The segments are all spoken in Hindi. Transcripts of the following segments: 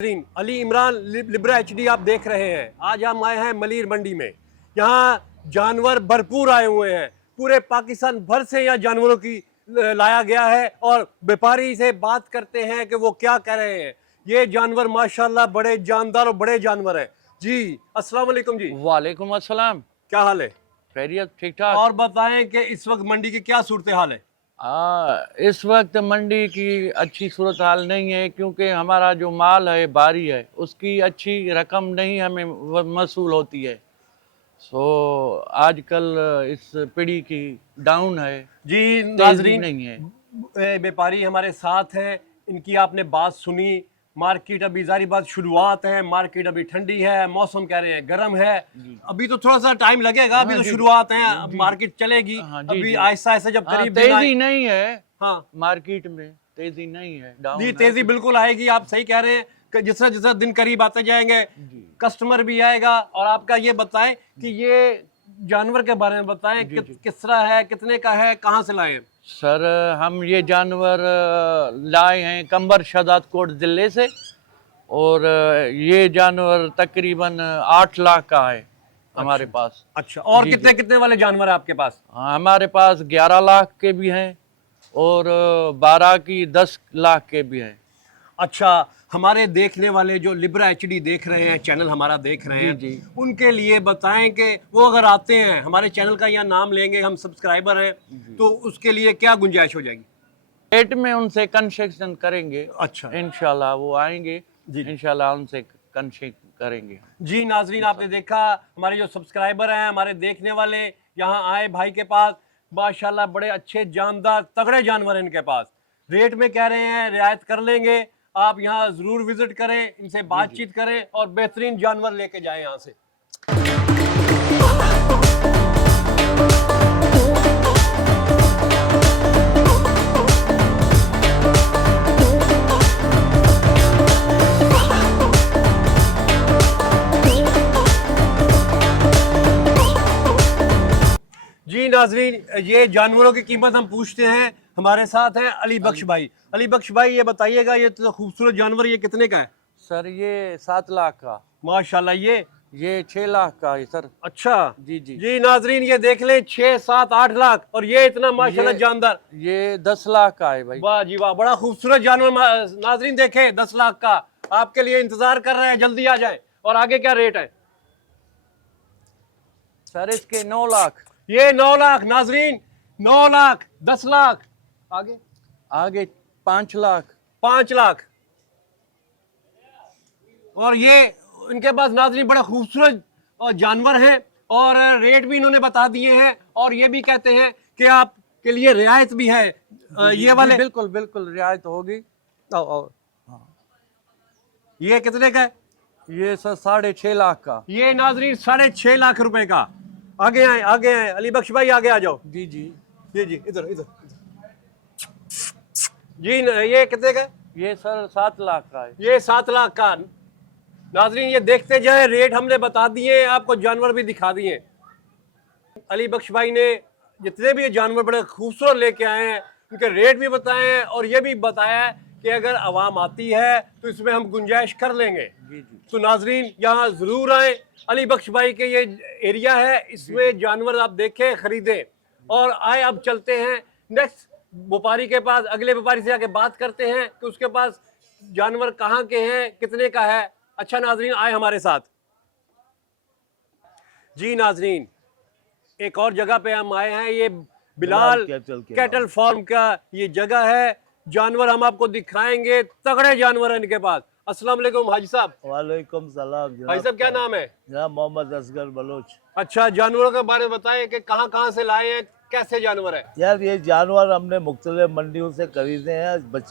अली इमरान लिब्रा एचडी आप देख रहे हैं। आज हम आए हैं मलिर मंडी में। यहाँ जानवर भरपूर आए हुए हैं। पूरे पाकिस्तान भर से यहाँ जानवरों की लाया गया है और व्यापारी से बात करते हैं कि वो क्या कह रहे हैं। ये जानवर माशाल्लाह बड़े जानदार और बड़े जानवर हैं। जी अस्सलाम वालेकुम जी। वालेकुम अस्सलाम। क्या हाल है? खैरियत, ठीक ठाक। और बताएं कि इस वक्त मंडी की क्या सूरत हाल है? इस वक्त मंडी की अच्छी सूरत हाल नहीं है, क्योंकि हमारा जो माल है बारी है उसकी अच्छी रकम नहीं हमें मसूल होती है। सो आजकल इस पीढ़ी की डाउन है जी तेजी नाजरीन, नहीं है। व्यापारी हमारे साथ हैं। इनकी आपने बात सुनी। मार्केट अभी जारी बात शुरुआत है। मार्केट अभी ठंडी है, मौसम कह रहे हैं गर्म है। अभी तो थोड़ा सा टाइम लगेगा, अभी तो शुरुआत है। अब मार्केट चलेगी। अभी आहिस्ता आहिस्ता जब करीब तेजी नहीं है। हाँ, मार्केट में तेजी नहीं है, डाउन जी है। तेजी बिल्कुल आएगी। आप सही कह रहे हैं कि जिस तरह जिस तरह दिन करीब आते जाएंगे कस्टमर भी आएगा। और आपका ये बताएं कि ये जानवर के बारे में बताएं, किस तरह है, कितने का है, कहाँ से लाए? सर, हम ये जानवर लाए हैं कंबर शहदाद कोट ज़िले से, और ये जानवर तकरीबन 8 लाख का है हमारे पास। अच्छा, और कितने कितने वाले जानवर है आपके पास? हाँ, हमारे पास 11 लाख के भी हैं और 12 की 10 लाख के भी हैं। अच्छा, हमारे देखने वाले जो लिब्रा एचडी देख रहे हैं, चैनल हमारा देख रहे हैं, जी। उनके लिए बताएं कि वो अगर आते हैं, हमारे चैनल का यहाँ नाम लेंगे, हम सब्सक्राइबर हैं, तो उसके लिए क्या गुंजाइश हो जाएगी? रेट में उनसे कंसेशन करेंगे। अच्छा, इंशाल्लाह वो आएंगे, इंशाल्लाह उनसे कंसेशन करेंगे। जी नाजरीन, आपने देखा हमारे जो सब्सक्राइबर हैं, हमारे देखने वाले यहाँ आए भाई के पास। माशाल्लाह बड़े अच्छे जानदार तगड़े जानवर हैं इनके पास। रेट में कह रहे हैं रियायत कर लेंगे। आप यहाँ जरूर विजिट करें, इनसे बातचीत करें और बेहतरीन जानवर लेके जाएं यहाँ से। जी नाजरीन, ये जानवरों की कीमत हम पूछते हैं। हमारे साथ हैं अली बख्श भाई। अली बख्श भाई, ये बताइएगा, ये तो खूबसूरत जानवर ये कितने का है? सर, ये 7 लाख का। माशाल्लाह, ये 6 लाख का है सर। अच्छा जी। जी नाजरीन, ये देख लें, 6, 7, 8 लाख, और ये इतना माशाल्लाह जानदार, ये 10 लाख का है भाई। वाह जी वाह, बड़ा खूबसूरत जानवर। नाजरीन देखें, 10 लाख का आपके लिए इंतजार कर रहे हैं, जल्दी आ जाए। और आगे क्या रेट है? सर, इसके 9 लाख। ये 9 लाख नाजरीन, 9 लाख, 10 लाख, आगे 5 लाख। 5 लाख। और ये इनके पास नाजरीन बड़ा खूबसूरत जानवर है, और रेट भी इन्होंने बता दिए हैं। और ये भी कहते हैं कि आपके लिए रियायत भी है। ये वाले बिल्कुल बिल्कुल रियायत होगी। ये कितने का है? ये सर 6.5 लाख का। ये नाजरीन 6.5 लाख रुपए का। आगे आए, आगे आए, अली बख्श भाई आगे आ जाओ। जी। जी इधर इधर जी। ये कितने का है? ये सर 7 लाख का है। ये 7 लाख का। नाजरीन ये देखते जाए, रेट हमने बता दिए, आपको जानवर भी दिखा दिए। अली बख्श भाई ने जितने भी जानवर बड़े खूबसूरत लेके आए हैं, उनके रेट भी बताए हैं, और ये भी बताया है कि अगर आवाम आती है तो इसमें हम गुंजाइश कर लेंगे। जी। तो नाजरीन यहाँ जरूर आए। अली बख्श भाई के ये एरिया है, इसमें जानवर आप देखें, खरीदें। और आए, अब चलते हैं नेक्स्ट व्यापारी के पास। अगले व्यापारी से आके बात करते हैं कि उसके पास जानवर कहाँ के हैं, कितने का है। अच्छा नाजरीन, आए हमारे साथ। जी नाजरीन, एक और जगह पे हम आए हैं। ये बिलाल कैटल फार्म का ये जगह है। जानवर हम आपको दिखाएंगे, तगड़े जानवर हैं इनके पास। अस्सलाम वालेकुम हाजी साहब। वालेकुम सलाम। भाई साहब, क्या नाम है? जनाब मोहम्मद असगर बलोच। अच्छा, जानवरों के बारे में बताएं कि कहाँ कहाँ से लाए हैं, कैसे जानवर है? यार, ये जानवर हमने मुख्तलिफ मंडियों से खरीदे हैं।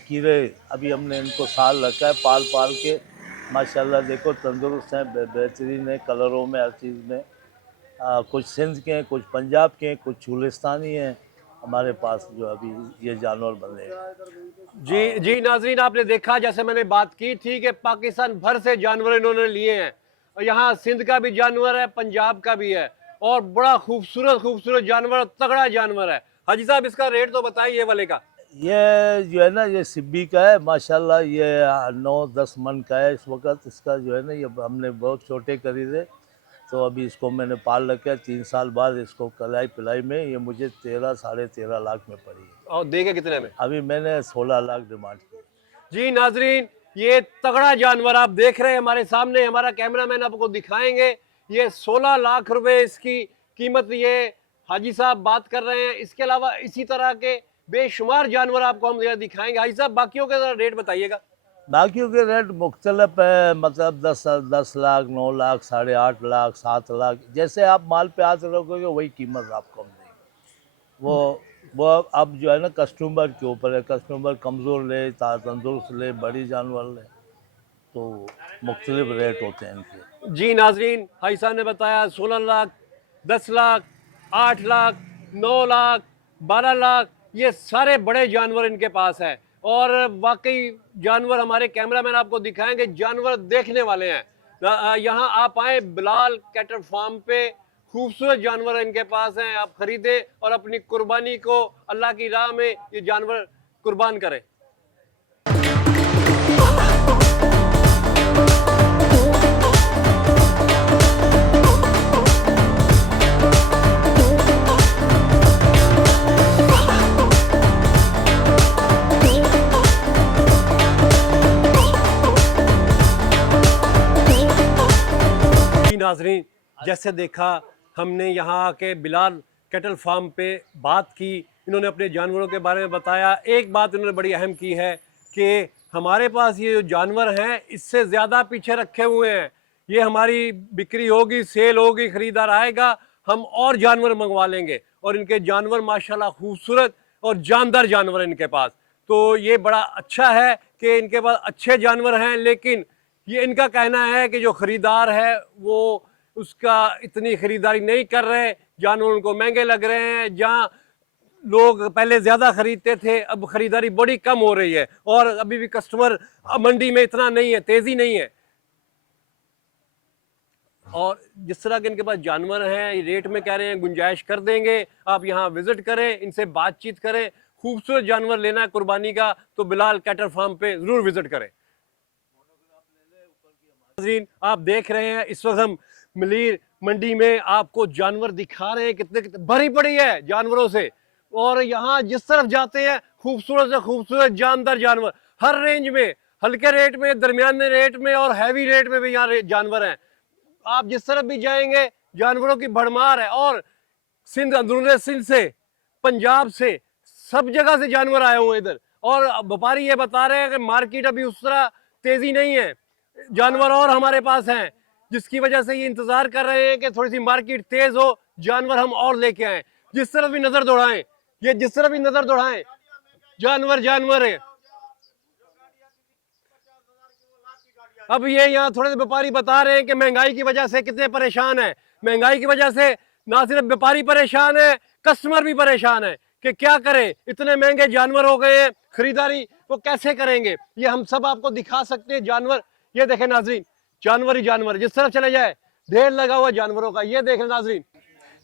कीड़े अभी हमने इनको साल रखा है, पाल पाल के। माशाल्लाह देखो, तंदुरुस्त हैं, बेहतरीन है कलरों में, हर चीज़ में। कुछ सिंध के हैं, कुछ पंजाब के हैं, कुछ चूलिस्तानी हैं हमारे पास जो अभी ये जानवर बने हैं। जी नाजरीन, आपने देखा, जैसे मैंने बात की थी कि पाकिस्तान भर से जानवर इन्होंने लिए हैं। और यहाँ सिंध का भी जानवर है, पंजाब का भी है, और बड़ा खूबसूरत खूबसूरत जानवर, तगड़ा जानवर है। हाजी साहब, इसका रेट तो बताइए ये वाले का। ये जो है ना ये सिब्बी का है माशाल्लाह, ये 9-10 मन का है इस वक्त। इसका जो है ना ये हमने बहुत छोटे खरीदे, तो अभी इसको मैंने पाल रखा है। 3 साल बाद इसको कलाई पिलाई में ये मुझे 13-13.5 लाख में पड़ी है। और देंगे कितने में? अभी मैंने 16 लाख डिमांड की। जी नाजरीन, ये तगड़ा जानवर आप देख रहे हैं हमारे सामने, हमारा कैमरामैन आपको दिखाएंगे। ये 16 लाख रुपए इसकी कीमत ये हाजी साहब बात कर रहे हैं। इसके अलावा इसी तरह के बेशुमार जानवर आपको हम यहाँ दिखाएंगे। हाजी साहब बाकियों के जरा रेट बताइएगा। बाकियों के रेट मुख्तलिफ है, मतलब 10 लाख, 9 लाख, 8.5 लाख, 7 लाख, जैसे आप माल पे हाथ रखोगे वही कीमत आपको हम देंगे। वो अब जो है ना कस्टमर के ऊपर है, कस्टमर कमज़ोर ले, तंदुरुस्त ले, बड़ी जानवर ले, तो मुख्तलिफ रेट होते हैं इनके। जी नाजरीन, हाजी साहब ने बताया 16 लाख, 10 लाख, 8 लाख, 9 लाख, 12 लाख, ये सारे बड़े जानवर इनके पास है। और वाकई जानवर हमारे कैमरामैन आपको दिखाएंगे, जानवर देखने वाले हैं। यहाँ आप आए बिलाल कैटल फार्म पे, खूबसूरत जानवर इनके पास हैं, आप खरीदे और अपनी कुर्बानी को अल्लाह की राह में ये जानवर कुर्बान करें। नाजरीन, जैसे देखा हमने यहाँ आके बिलाल कैटल फार्म पे बात की, इन्होंने अपने जानवरों के बारे में बताया। एक बात इन्होंने बड़ी अहम की है कि हमारे पास ये जो जानवर हैं इससे ज़्यादा पीछे रखे हुए हैं, ये हमारी बिक्री होगी, सेल होगी, ख़रीदार आएगा, हम और जानवर मंगवा लेंगे। और इनके जानवर माशाल्लाह खूबसूरत और जानदार जानवर हैं इनके पास। तो ये बड़ा अच्छा है कि इनके पास अच्छे जानवर हैं, लेकिन ये इनका कहना है कि जो ख़रीदार है वो उसका इतनी ख़रीदारी नहीं कर रहे, जानवर उनको महंगे लग रहे हैं। जहाँ लोग पहले ज़्यादा ख़रीदते थे, अब ख़रीदारी बड़ी कम हो रही है और अभी भी कस्टमर मंडी में इतना नहीं है, तेज़ी नहीं है। और जिस तरह के इनके पास जानवर हैं, रेट में कह रहे हैं गुंजाइश कर देंगे। आप यहाँ विज़िट करें, इनसे बातचीत करें। खूबसूरत जानवर लेना है कुर्बानी का तो बिलाल कैटल फार्म पे ज़रूर विज़िट करें। आप देख रहे हैं इस वक्त हम मलीर मंडी में आपको जानवर दिखा रहे हैं, कितने कितने भरी पड़ी है जानवरों से। और यहाँ जिस तरफ जाते हैं खूबसूरत से खूबसूरत जानदार जानवर हर रेंज में, हल्के रेट में, दरमियाने रेट में और हैवी रेट में भी यहाँ जानवर हैं। आप जिस तरफ भी जाएंगे जानवरों की भरमार है। और सिंध, अंदरूनी सिंध से, पंजाब से, सब जगह से जानवर आए हुए इधर। और व्यापारी ये बता रहे हैं कि मार्केट अभी उस तरह तेजी नहीं है, जानवर और हमारे पास हैं, जिसकी वजह से ये इंतजार कर रहे हैं कि थोड़ी सी मार्केट तेज हो, जानवर हम और लेके आए। जिस तरफ भी नजर दौड़ाएं, ये जिस तरफ भी नजर दौड़ाएं जानवर जानवर है। अब ये यहाँ थोड़े से व्यापारी बता रहे हैं कि महंगाई की वजह से कितने परेशान है। महंगाई की वजह से ना सिर्फ व्यापारी परेशान है, कस्टमर भी परेशान है कि क्या करें, इतने महंगे जानवर हो गए हैं, खरीदारी वो कैसे करेंगे। ये हम सब आपको दिखा सकते हैं जानवर। ये देखें नाजरीन, जानवर ही जानवर, जिस तरफ चले जाए ढेर लगा हुआ जानवरों का। ये देखें नाजरीन।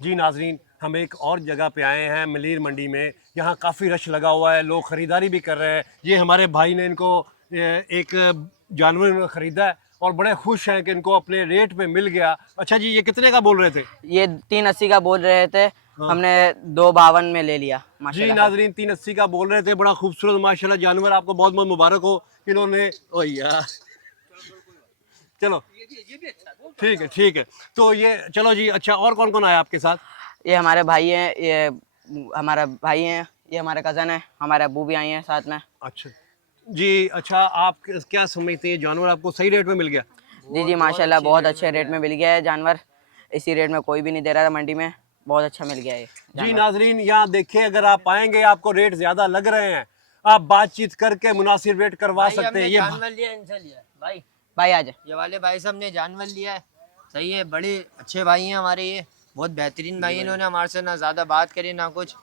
जी नाजरीन, हम एक और जगह पे आए हैं मलीर मंडी में। यहाँ काफ़ी रश लगा हुआ है, लोग ख़रीदारी भी कर रहे हैं। ये हमारे भाई ने इनको एक जानवर ख़रीदा है और बड़े खुश हैं कि इनको अपने रेट पे मिल गया। अच्छा जी, ये कितने का बोल रहे थे? ये 380 का बोल रहे थे, हमने 252 में ले लिया। जी नाजरीन, 380 का बोल रहे थे। बड़ा खूबसूरत माशाल्लाह जानवर, आपको बहुत बहुत मुबारक हो। इन्होंने ओ यार चलो ठीक है ठीक है। तो ये चलो जी। अच्छा, और कौन कौन आया आपके साथ? ये हमारे भाई हैं, ये हमारा भाई हैं, ये हमारे कज़न है, हमारे अब्बू भी आई हैं साथ में। अच्छा जी। अच्छा, आप क्या समझते हैं, जानवर आपको सही रेट में मिल गया? जी जी माशाल्लाह, बहुत अच्छे रेट में मिल गया है जानवर। इसी रेट में कोई भी नहीं दे रहा था मंडी में, बहुत अच्छा मिल गया है जी नाजरीन, यहाँ देखिए, अगर आप आएंगे आपको रेट ज़्यादा लग रहे हैं, आप बातचीत करके मुनासिब रेट करवा सकते हैं। ये जानवर लिया, इनसे लिया भाई। भाई आज ये वाले भाई साहब ने जानवर लिया है, सही है, बड़े अच्छे भाई हैं हमारे, ये बहुत बेहतरीन भाई। इन्होंने हमारे से ना ज़्यादा बात करी ना कुछ।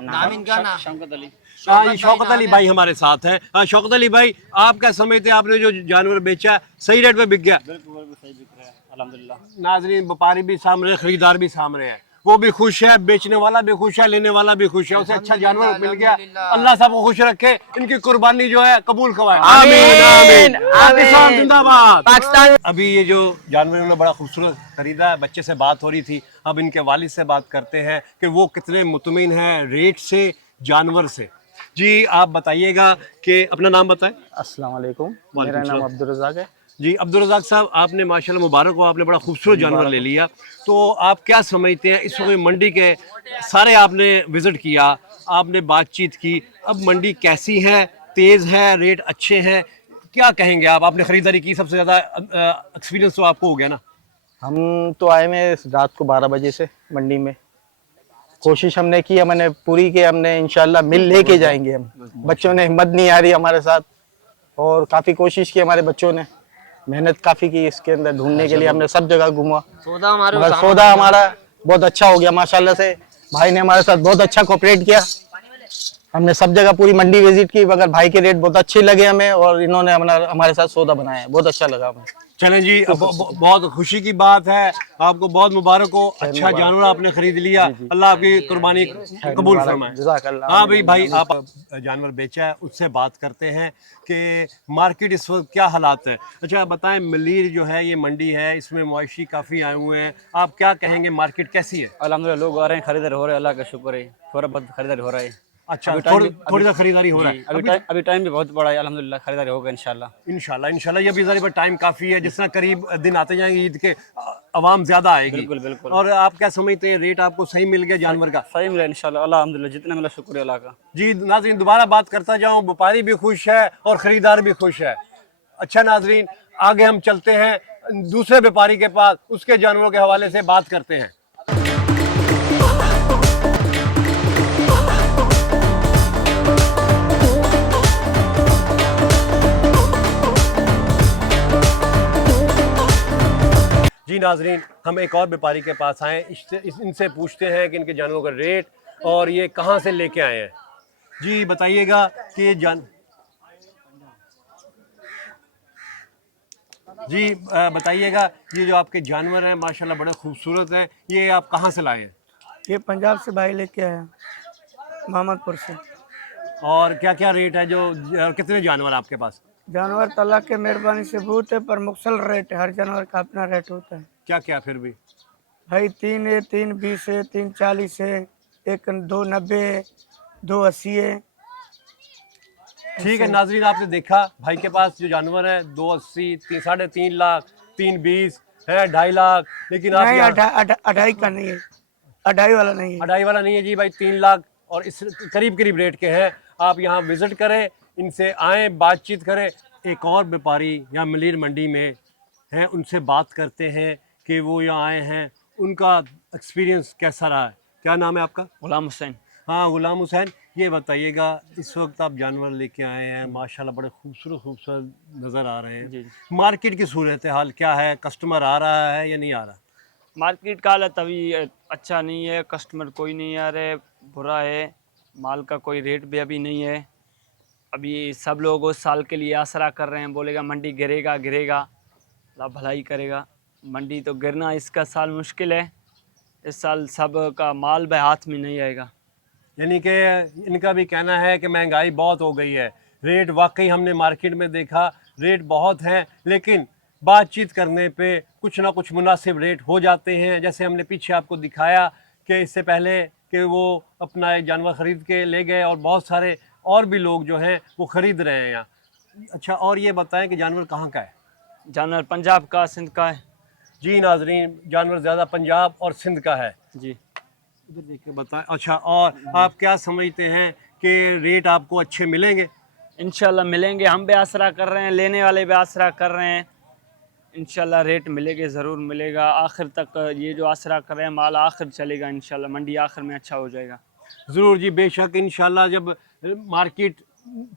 नाम इनका ना शौकत अली। हाँ, ये शौकत अली भाई हमारे साथ हैं। हाँ शौकत अली भाई, आप क्या समझते हैं, आपने जो जानवर बेचा सही रेट पे बिक गया? बिल्कुल सही बिक रहा है अल्हम्दुलिल्लाह। नाजरीन, व्यापारी भी सामने, खरीदार भी सामने हैं। वो भी खुश है, बेचने वाला भी खुश है, लेने वाला भी खुश है, उसे अच्छा जानवर मिल गया। अल्लाह सबको खुश रखे, इनकी कुर्बानी जो है कबूल करवाए। आमीन आमीन। पाकिस्तान जिंदाबाद। पाकिस्तान। अभी ये जो जानवर इन्होंने बड़ा खूबसूरत खरीदा है, बच्चे से बात हो रही थी, अब इनके वालिद से बात करते हैं कि वो कितने मुतमिन हैं रेट से, जानवर से। जी आप बताइएगा कि अपना नाम बताएं। अस्सलाम वालेकुम, वालेकुम मेरा नाम सलाम। अब्दुल रज़ाक है। जी अब्दुल रज़ाक साहब, आपने माशाल्लाह मुबारक हो, आपने बड़ा खूबसूरत जानवर ले लिया। तो आप क्या समझते हैं इस वक्त मंडी के सारे आपने विज़िट किया, आपने बातचीत की, अब मंडी कैसी है, तेज़ है, रेट अच्छे हैं, क्या कहेंगे आप? आपने ख़रीदारी की, सबसे ज़्यादा एक्सपीरियंस तो आपको हो गया ना। हम तो आए में रात को 12 बजे से मंडी में। कोशिश हमने की, हमने पूरी की, हमने इंशाल्लाह मिल लेके जाएंगे हम। बच्चों ने हिम्मत नहीं आ रही हमारे साथ, और काफ़ी कोशिश की हमारे बच्चों ने, मेहनत काफ़ी की इसके अंदर ढूंढने के लिए। हमने सब जगह घूमा, मगर सौदा हमारा बहुत अच्छा हो गया माशाल्लाह से। भाई ने हमारे साथ बहुत अच्छा कोऑपरेट किया, हमने सब जगह पूरी मंडी विजिट की, मगर भाई के रेट बहुत अच्छे लगे हमें, और इन्होंने हमारे साथ सौदा बनाया, बहुत अच्छा लगा हमें। चलें जी, बहुत खुशी की बात है, आपको बहुत मुबारक हो, अच्छा जानवर आपने खरीद लिया, अल्लाह आपकी कुर्बानी कबूल फरमाए। जज़ाकल्लाह। हाँ भाई आप जानवर बेचा है, उससे बात करते हैं कि मार्केट इस वक्त क्या हालात है। अच्छा बताएं, मलीर जो है ये मंडी है, इसमें मुआशी काफ़ी आए हुए हैं, आप क्या कहेंगे, मार्केट कैसी है? अल्हम्दुलिल्लाह लोग आ रहे हैं, खरीदारी हो रहे हैं, अल्लाह का शुक्र है, थोड़ा बहुत खरीदारी हो रहा है। अच्छा, अभी टाइम थोड़ी सा खरीदारी हो रहा है अभी टाइम भी बहुत बड़ा है, अल्हम्दुलिल्लाह खरीदारी होगा इंशाल्लाह। इंशाल्लाह ये भी ज़रा टाइम काफ़ी है, जिस तरह करीब दिन आते जाएंगे ईद के, आवाम ज़्यादा आएगी। बिल्कुल बिल्कुल। और आप क्या समझते हैं, रेट आपको सही मिल गया जानवर का? सही मिला इंशाल्लाह, अल्हम्दुलिल्लाह, जितना मिला शुक्र है अल्लाह का। जी नाज़रीन, दोबारा बात करता जाऊँ, व्यापारी भी खुश है और ख़रीदार भी खुश है। अच्छा नाज़रीन, आगे हम चलते हैं दूसरे व्यापारी के पास, उसके जानवरों के हवाले से बात करते हैं। जी नाजरीन, हम एक और व्यापारी के पास आए, इनसे पूछते हैं कि इनके जानवरों का रेट और ये कहाँ से लेके आए हैं। जी बताइएगा कि ये बताइएगा, ये जो आपके जानवर हैं माशाल्लाह बड़े खूबसूरत हैं, ये आप कहाँ से लाए हैं? ये पंजाब से भाई लेके आया, मोहम्मदपुर से। और क्या क्या रेट है, जो कितने जानवर आपके पास? जानवर तो अल्लाह के मेहरबानी से बहुत है, पर मुख्तल रेट है, हर जानवर का अपना रेट होता है। क्या क्या फिर भी? भाई 3 है, 320 है, 340 है, 290 है, 280 है। ठीक है नाजरीन, आपने देखा भाई के पास जो जानवर है 280, 3.5 लाख, 320 है, 2.5 लाख, लेकिन आप नहीं, 2.5 का नहीं है, 2.5 वाला नहीं है। 2.5 वाला नहीं है जी भाई, 3 लाख और इस करीब करीब रेट के हैं। आप यहाँ विजिट करें, इनसे आएँ, बातचीत करें। एक और व्यापारी यहाँ मलीर मंडी में हैं, उनसे बात करते हैं कि वो यहाँ आए हैं, उनका एक्सपीरियंस कैसा रहा है। क्या नाम है आपका? गुलाम हुसैन। हाँ गुलाम हुसैन, ये बताइएगा इस वक्त आप जानवर लेके आए हैं, माशाल्लाह बड़े खूबसूरत नज़र आ रहे हैं। मार्केट की सूरत हाल क्या है, कस्टमर आ रहा है या नहीं आ रहा? मार्केट का हालत अभी अच्छा नहीं है, कस्टमर कोई नहीं आ रहे, बुरा है, माल का कोई रेट भी अभी नहीं है। अभी सब लोग उस साल के लिए आसरा कर रहे हैं, बोलेगा मंडी गिरेगा गिरेगा, अल्लाह भलाई करेगा। मंडी तो गिरना इसका साल मुश्किल है, इस साल सब का माल भी हाथ में नहीं आएगा। यानी कि इनका भी कहना है कि महंगाई बहुत हो गई है, रेट वाकई हमने मार्केट में देखा, रेट बहुत हैं, लेकिन बातचीत करने पे कुछ ना कुछ मुनासिब रेट हो जाते हैं। जैसे हमने पीछे आपको दिखाया कि इससे पहले कि वो अपना एक जानवर ख़रीद के ले गए, और बहुत सारे और भी लोग जो हैं वो ख़रीद रहे हैं यहाँ। अच्छा, और ये बताएं कि जानवर कहाँ का है? जानवर पंजाब का, सिंध का है। जी नाजरीन, जानवर ज़्यादा पंजाब और सिंध का है। जी इधर देख के बताएं। अच्छा, और आप क्या समझते हैं कि रेट आपको अच्छे मिलेंगे? इंशाल्लाह मिलेंगे, हम भी आसरा कर रहे हैं, लेने वाले भी आसरा कर रहे हैं, इंशाल्लाह रेट मिलेंगे, ज़रूर मिलेगा। आखिर तक ये जो आसरा कर रहे हैं, माल आखिर चलेगा इंशाल्लाह, मंडी आखिर में अच्छा हो जाएगा। ज़रूर जी, बेशक इंशाल्लाह। जब मार्केट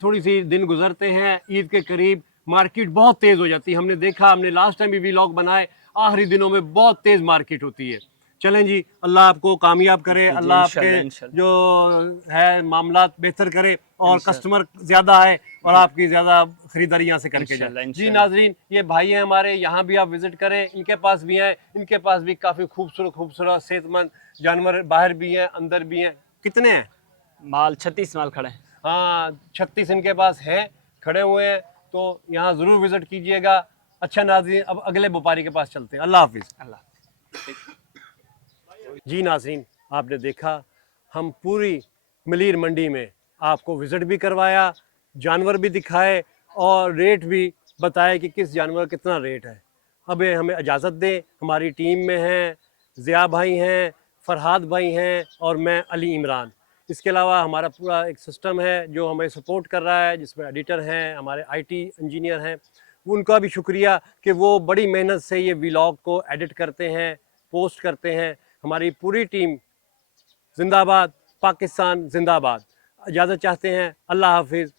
थोड़ी सी दिन गुजरते हैं ईद के करीब, मार्केट बहुत तेज़ हो जाती है। हमने देखा, हमने लास्ट टाइम भी व्लॉग बनाए, आखिरी दिनों में बहुत तेज़ मार्केट होती है। चलें जी, अल्लाह आपको कामयाब करे, अल्लाह आपके जो है मामलात बेहतर करे और कस्टमर ज़्यादा आए और आपकी ज़्यादा खरीदारी यहाँ से करके इंशाल्लाह, जाए। जी इंशाल्लाह। नाजरीन, ये भाई हैं हमारे, यहाँ भी आप विज़िट करें, इनके पास भी हैं, इनके पास भी काफ़ी खूबसूरत सेहतमंद जानवर बाहर भी हैं, अंदर भी हैं। कितने हैं? माल 36 माल खड़े हैं। हाँ, 36 इनके पास हैं, खड़े हुए हैं, तो यहाँ ज़रूर विज़िट कीजिएगा। अच्छा नाज़रीन, अब अगले व्यापारी के पास चलते हैं। अल्लाह हाफिज़। अल्लाह। जी नाज़रीन, आपने देखा, हम पूरी मलीर मंडी में आपको विज़िट भी करवाया, जानवर भी दिखाए और रेट भी बताए कि किस जानवर का कितना रेट है। अब ये हमें इजाज़त दें, हमारी टीम में हैं ज़िया भाई हैं, फ़रहाद भाई हैं और मैं अली इमरान। इसके अलावा हमारा पूरा एक सिस्टम है जो हमें सपोर्ट कर रहा है, जिसमें एडिटर हैं, हमारे आईटी इंजीनियर हैं। उनका भी शुक्रिया कि वो बड़ी मेहनत से ये व्लॉग को एडिट करते हैं, पोस्ट करते हैं। हमारी पूरी टीम जिंदाबाद, पाकिस्तान जिंदाबाद। इजाज़त चाहते हैं। अल्लाह हाफिज़।